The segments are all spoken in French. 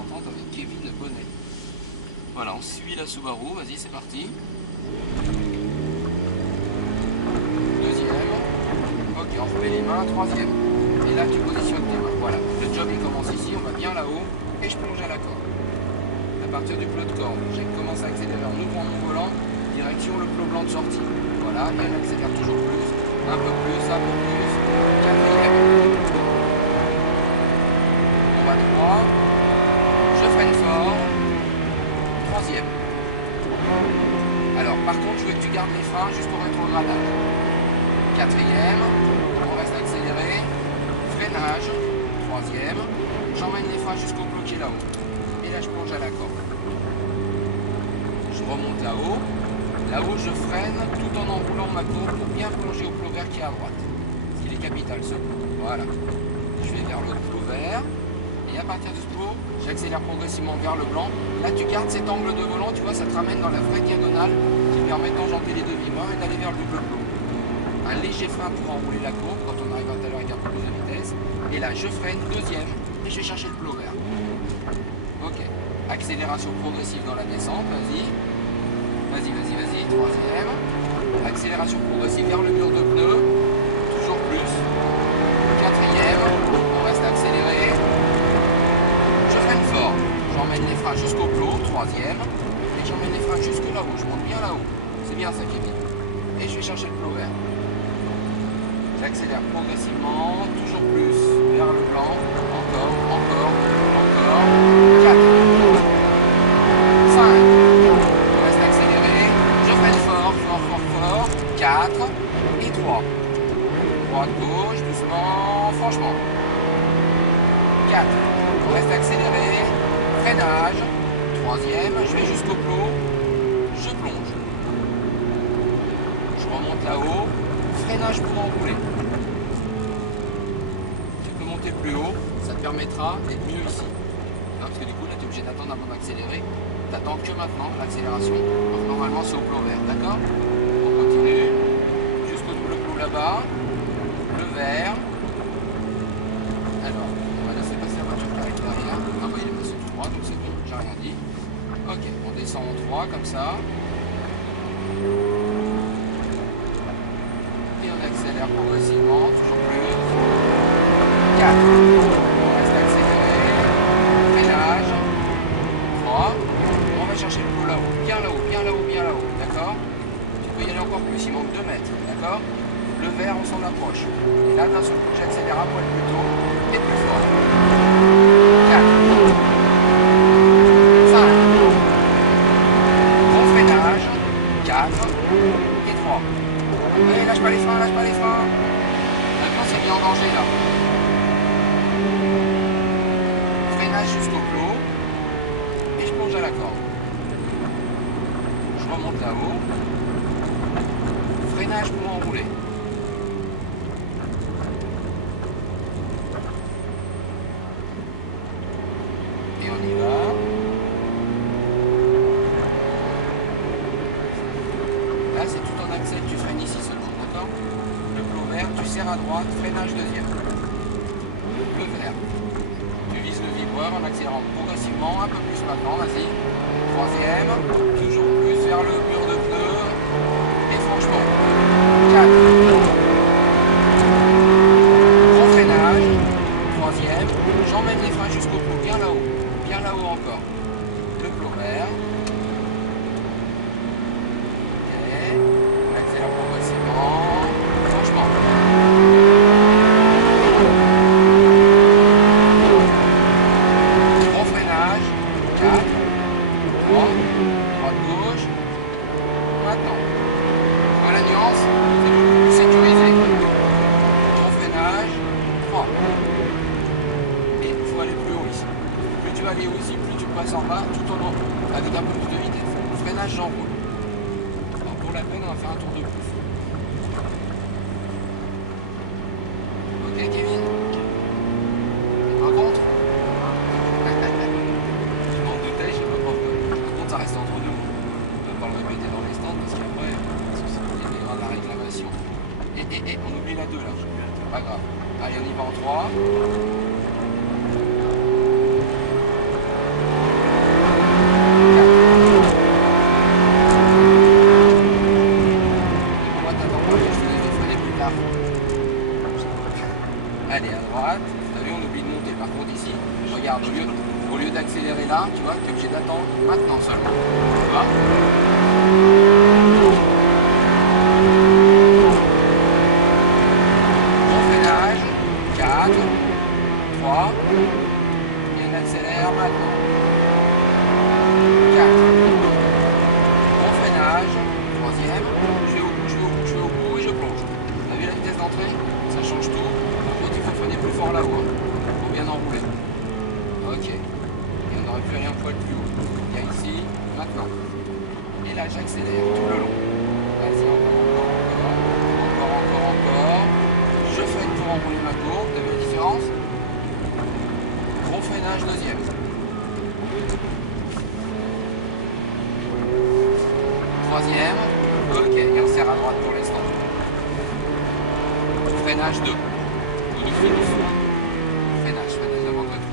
330 avec Kevin Bonnet. Voilà, on suit la Subaru, vas-y c'est parti. Deuxième. Ok, on remet les mains, troisième. Et là tu positionnes tes mains. Voilà, le job il commence ici, on va bien là-haut et je plonge à la corde. À partir du plot de corde, j'ai commencé à accélérer en ouvrant mon volant, direction le plot blanc de sortie. Voilà, et on accélère toujours plus, un peu plus, un peu plus. Quatrième. On va 3. Je freine fort. Troisième. Alors, par contre, je veux que tu gardes les freins jusqu'au rétrogradage. Quatrième. On reste accéléré. Freinage. Troisième. J'emmène les freins jusqu'au plot qui est là-haut. Et là, je plonge à la corde. Je remonte là-haut. Là-haut, je freine tout en enroulant ma courbe pour bien plonger au plot vert qui est à droite. Parce qu'il est capital, ce plot. Voilà. Je vais vers l'autre plot vert. Et à partir de ce plot, j'accélère progressivement vers le blanc. Là, tu gardes cet angle de volant, tu vois, ça te ramène dans la vraie diagonale qui permet d'enjamber les deux vibreurs et d'aller vers le double plot. Un léger frein pour enrouler la courbe quand on arrive à tout à l'heure avec un peu plus de vitesse. Et là, je freine, deuxième, et je vais chercher le plot vert. Ok. Accélération progressive dans la descente, vas-y. Vas-y, vas-y, vas-y, troisième. Accélération progressive vers le mur de pneus. Toujours plus. Quatrième. On reste accéléré. Je freine fort. J'emmène les freins jusqu'au plot, troisième. Et j'emmène les freins jusque là-haut. Je monte bien là-haut. C'est bien ça, Kevin. Et je vais chercher le plot vert. J'accélère progressivement, toujours plus vers le blanc. Encore, encore, encore. 4. 5. On reste accéléré. Je freine fort, fort, fort, fort. 4 et 3. Droite, gauche, doucement, franchement. 4. On reste accéléré. Freinage. Troisième. Je vais jusqu'au plot. Je plonge. Je remonte là-haut. Freinage pour enrouler. Tu peux monter plus haut. Ça te permettra d'être mieux ici. Non, parce que du coup, là, tu es obligé d'attendre avant d'accélérer. Tu attends que maintenant l'accélération. Donc, normalement, c'est au plot vert. D'accord? On continue. Jusqu'au double plot là-bas. Le vert. Alors, on va laisser passer la voiture qui arrive derrière. Ah bah il est passé tout droit, donc c'est bon, j'ai rien dit. Ok, on descend en 3 comme ça. Et on accélère progressivement, toujours plus. 4. On reste accéléré. Freinage. 3. On va chercher le plot là-haut. Bien là-haut, bien là-haut, bien là-haut. D'accord? Tu peux y aller encore plus, il manque 2 mètres. D'accord? Le vert, on s'en approche. Et là, d'un seul coup, j'accélère un poil plus tôt et plus fort. 4. 5. Bon freinage. 4 et 3. Et lâche pas les freins, lâche pas les freins. Maintenant, c'est bien en danger, là. Freinage jusqu'au plot. Et je plonge à la corde. Je remonte là-haut. Freinage pour enrouler. Et on y va. Là, c'est tout en accès, tu freines ici seulement, d'accord? Le plot vert, tu serres à droite, freinage deuxième. Le vert. Tu vises le vibreur en accélérant progressivement, un peu plus maintenant, vas-y. Troisième, toujours plus vers le mur de pneus. Et franchement, 4. Gros freinage. Troisième, j'emmène les freins jusqu'au plot, bien là-haut. Bien là-haut encore. Le plot vert. Ok. On accélère progressivement. Franchement. Gros freinage. 4. 3. Droite gauche. Maintenant. Tu vois la nuance? C'est beaucoup plus sécurisé. Gros freinage. 3. Et il faut aller plus haut ici. Plus tu vas aller haut ici, plus tu passes en bas, tout en haut, avec un peu plus de vitesse. Freinage, j'enroule. Alors pour la peine, on va faire un tour de plus. Ok, Kevin? Par contre, je m'en doutais, je sais pas pourquoi. Par contre, ça reste entre nous. On ne peut pas le répéter dans les stands parce qu'après, il y aura de la réclamation. Et on oublie la 2 là. Pas grave. Allez, on y va en 3. Au lieu d'accélérer là, tu vois, tu es obligé d'attendre maintenant seulement. Tu vois ? Bon freinage, 4, 3, et on accélère maintenant. 4. Bon freinage, 3e, je vais au bout, je vais au bout, je vais au bout et je plonge. Vous avez vu la vitesse d'entrée? Ça change tout. Par contre, il faut freiner plus fort là-haut, pour bien enrouler. Ok. Et on aurait pu aller un poil plus haut. Viens ici, maintenant. Et là, j'accélère tout le long. Vas-y, encore. Je freine pour enrouler ma courbe. Vous avez la différence? Gros freinage, 2e. 3e. Ok, et on serre à droite pour l'instant. Freinage 2. Nous finissons. Freinage avant de retrouver.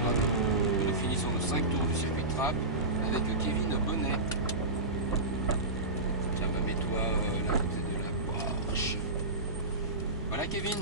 Nous finissons nos 5 tours du circuit de trappe avec Kevin Bonnet. Tiens, mets-toi là côté de la Porsche. Voilà Kevin.